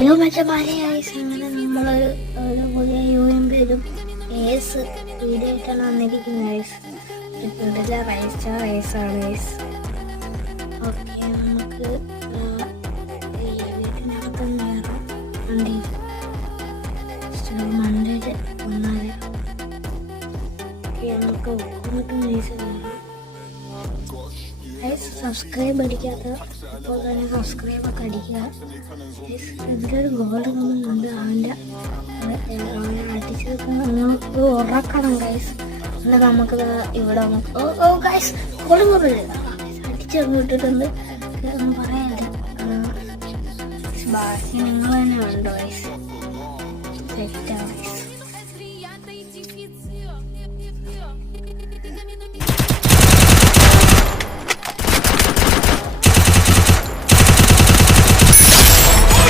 Hello മച്ചമാരെ, അങ്ങനെ നമ്മളൊരു പുതിയ UMP ഏസ് വീഡിയോ ആയിട്ടാണ് വന്നിരിക്കുന്നത് ഗൈസ്. ഇപ്പോഴത്തെ റൈസാണ് ഗൈസ്. ഓക്കെ, നമുക്ക് വീട്ടിനകത്തൊന്ന് കയറാം. മണ്ടേല് വന്നാല് നമുക്ക് സബ്സ്ക്രൈബ് അടിക്കാത്ത ഇപ്പോൾ തന്നെ സബ്സ്ക്രൈബൊക്കെ അടിക്കുക. ഇതിലൊരു ഗോൾഡ് കമ്മുണ്ട്, അവനെ അടിച്ചത് നമുക്ക് ഉറക്കണം ഗൈസ്. എന്നിട്ട് നമുക്ക് ഇവിടെ നമുക്ക് ഗൈസ് ഗോൾഡ് അടിച്ചിട്ടിട്ടുണ്ട്. ഒന്നും പറയാതെ ബാക്കി നിങ്ങൾ തന്നെ ഉണ്ടോ ഗൈസ്. സെറ്റാണ് ഗൈസ്.